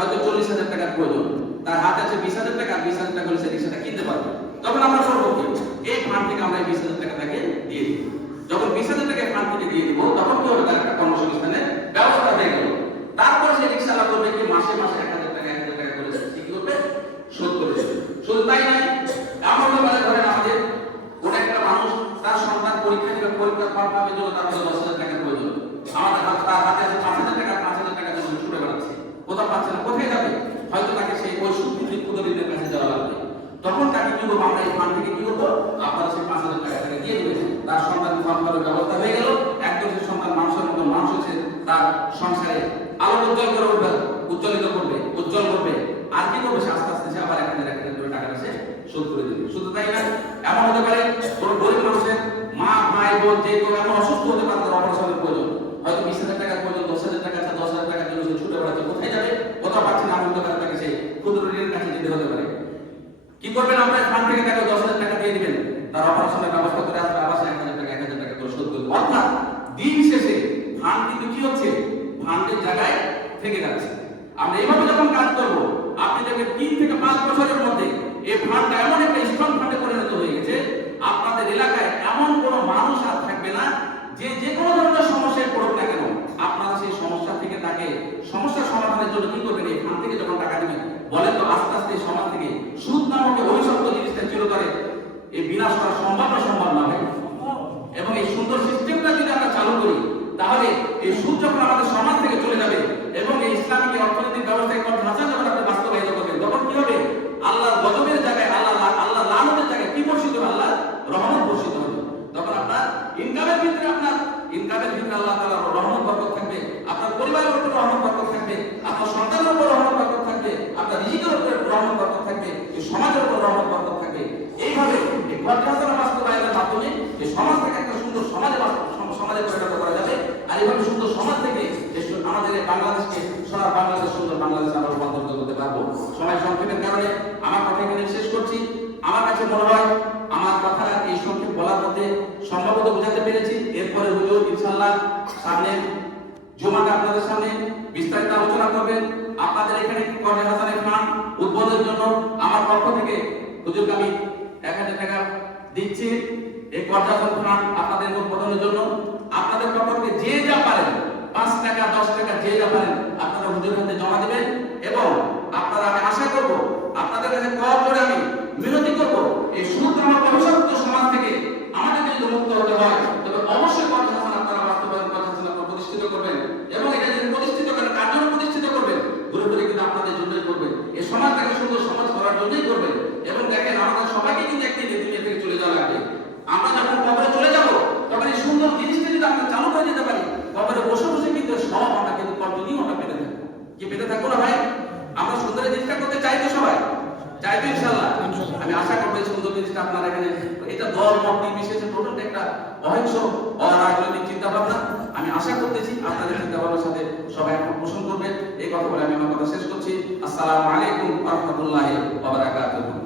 হয়তো 40,000 টাকার প্রয়োজন, তার হাতে আছে 20,000 টাকা, 20,000 টাকা হলে সে রিক্সাটা কিনতে পারবে। তখন আমরা করবো কি, এই ফান্ড থেকে আমরা 20,000 টাকা তাকে দিয়ে দিব। যখন 20,000 টাকা ফান্ড থেকে দিয়ে দিব, তখন কি হবে, তার একটা কর্মসংস্থানের ব্যবস্থা হয়ে গেল। তারপর সে রিক্সাওয়ালা করবে কি, মাসে মাসে 1,000 টাকা 1,000 টাকা করে সে কি করবে, শোধ করে দেবে। শুধু তাই নয়, এমন ব্যাপারে ধরেন আমাদের কোন একটা মানুষ তার সন্তান পরীক্ষা দিবে, পরীক্ষা ফল পাবে জন্য তার 10,000 টাকার প্রয়োজন, আমাদের তার হাতে আছে 5,000 টাকা, 5,000 টাকা জন্য ছুটে বেড়াচ্ছে, কোথাও পাচ্ছে না, কোথায় যাবে, হয়তো তাকে সেই ওই সুদভিত্তিক ক্ষুদ্রঋণের কাছে যাওয়া লাগবে। তখন তাকে কি করবো, আমরা এই ফান্ড থেকে কি করবো, আপনারা সেই 5,000 টাকা তাকে দিয়ে দিবেন, তার সন্তান ফল পাওয়ার ব্যবস্থা হয়ে গেল। একদম সে সন্তান মানুষের মতো মানুষ হচ্ছে, তার সংসারে আলো উজ্জ্বল করে উঠবে, উজ্জ্বলিত করবে, উজ্জ্বল করবে। আর কি করবে, সে আস্তে আস্তে সে আবার 1,000 করে টাকাটা সে শোধ করে দেবে। শুধু তাই না, এমন হতে পারে কোন গরিব মানুষের মা, ভাই, বোন যে কেউ এমন অসুস্থ হতে পারে, তার অপারেশনের প্রয়োজন, হয়তো 20,000 টাকার প্রয়োজন, 10,000 টাকা আছে, 10,000 টাকার জন্য সে ছুটে বেড়াচ্ছে, কোথায় যাবে, কোথাও পাচ্ছে না, হতে পারে তাকে সেই ক্ষুদ্র ঋণের কাছে যেতে হতে পারে। কি করবেন, আপনার ফান্ড থেকে তাকে 10,000 টাকা দিয়ে দিবেন, তার অপারেশনের ব্যবস্থা করে আসবে, আবার 1,000 টাকা 1,000 টাকা করে শোধ করবে। অর্থাৎ দিন শেষে ফান্ড কিন্তু কি হচ্ছে, ফান্ডের জায়গায় থেকে যাচ্ছে। আমরা এইভাবে যখন কাজ করব, আপনি দেখবেন 3 থেকে 5 বছরের মধ্যে এই ফান্ডটা এমন একটা স্ট্রং ফান্ডে পরিণত হয়ে গেছে, আপনাদের এলাকায় এমন কোনো মানুষ আর থাকবে না যে যে কোনো ধরনের সমস্যায় পড়ুক না কেন, আপনারা সেই সমস্যা থেকে তাকে সমস্যা সমাধানের জন্য কি করবেন, এই ফান্ড থেকে যখন টাকা দিবেন, বলেন তো আস্তে আস্তে এই সমাজ থেকে সুদ নামক অভিশপ্ত জিনিসটা চিরতরে এই বিনাশ করা সম্ভব না, সম্ভব না হয়। এবং এই সুন্দর সিস্টেমটা যদি আমরা চালু করি, তাহলে এই সুদ যখন আমাদের সমাজ থেকে চলে যাবে এবং এই ইসলামিক অর্থনৈতিক ব্যবস্থায় কোন ধাঁচা যখন আপনি বাস্তবায়িত করবেন, তখন কি হবে, আল্লাহর গজবের জায়গায় আল্লাহ লানতের জায়গায় কি বর্ষিত হবে, আল্লাহ রহমত বর্ষিত হবে। তখন আপনার ইনকামের ভিতরে আল্লাহ তাআলার রহমত বরকত থাকবে, আপনার পরিবারের উপর রহমত বরকত থাকবে, আপনার সন্তানের উপর রহমত বরকত থাকবে, আপনার রিজিকের উপর রহমত বরকত থাকবে, এই সমাজের উপর রহমত বরকত থাকবে। এইভাবে এই কর্মসংস্থান বাস্তবায়নের মাধ্যমে এই সমাজ থেকে একটা সুন্দর সমাজে পরিণত করা যাবে। আর এইভাবে সুন্দর সমাজ থেকে আমাদের এই বাংলাদেশকে সারা বাংলাদেশ সুন্দর বাংলাদেশ আমরা রূপান্তরিত করতে পারবো। সময় সংক্ষেপের কারণে আমার কথা এখানে শেষ করছি। আমার কাছে মনে হয় আমার কথা এই সংক্ষেপ বলার মধ্যে সম্ভবত বোঝাতে পেরেছি। এরপরে হুজুর ইনশাআল্লাহ সামনে জুমাতে আপনাদের সামনে বিস্তারিত আলোচনা করবেন। আপনাদের এখানে কর্ণে হাসানের ফান্ড উদ্বোধনের জন্য আমার পক্ষ থেকে হুজুরকে আমি 1,000 টাকা দিচ্ছি। এই কর্ণাসন ফান্ড আপনাদের উদ্বোধনের জন্য আপনাদের পক্ষ থেকে যে যা পারেন, 5 টাকা 10 টাকা যে যা পারেন, আপনারা হুজুরের কাছে জমা দিবেন। এবং আপনারা, আমি আশা করব আপনাদের কাছে কল করে আমি মিনতি করব, এই সুদ নামক অভিশপ্ত সমাজ থেকে আমাদের যদি মুক্ত হতে হয়, তবে অবশ্যই কর্ণাসন আপনারা বাস্তবায়ন কর্ণাসন আপনারা প্রতিষ্ঠিত করবেন। এবং এটা যদি প্রতিষ্ঠিত করেন, কার জন্য প্রতিষ্ঠিত করবেন, ঘুরে ঘুরে কিন্তু আপনাদের জন্যই করবেন, এই সমাজটাকে সুন্দর সমাজ করার জন্যই করবেন। এবং দেখেন, আমাদের সবাইকে কিন্তু একদিন এই দুনিয়া থেকে চলে যাওয়া লাগবে। আমরা যখন কবরে চলে যাব, তখন এই সুন্দর জিনিসটা যদি আমরা চালু করে দিতে পারি, কবরে বসে বসে কিন্তু সব আমরা কিন্তু কন্টিনিউ আমরা পেতে থাকবো। কি পেতে থাকবো না ভাই? আমরা সুন্দর জিনিসটা করতে চাই তো, সবাই চাই তো ইনশাআল্লাহ। আমি আশা করব এই সুন্দর জিনিসটা আপনারা এখানে, এটা দল মত নির্বিশেষে টোটাল একটা অহিংস অরাজনৈতিক চিন্তা ভাবনা। আমি আশা করতেছি আপনাদের চিন্তা ভাবনার সাথে সবাই এখন পোষণ করবেন। এই কথা বলে আমি আমার কথা শেষ করছি। আসসালামু আলাইকুম ওয়া রাহমাতুল্লাহি ওয়া বারাকাতুহু।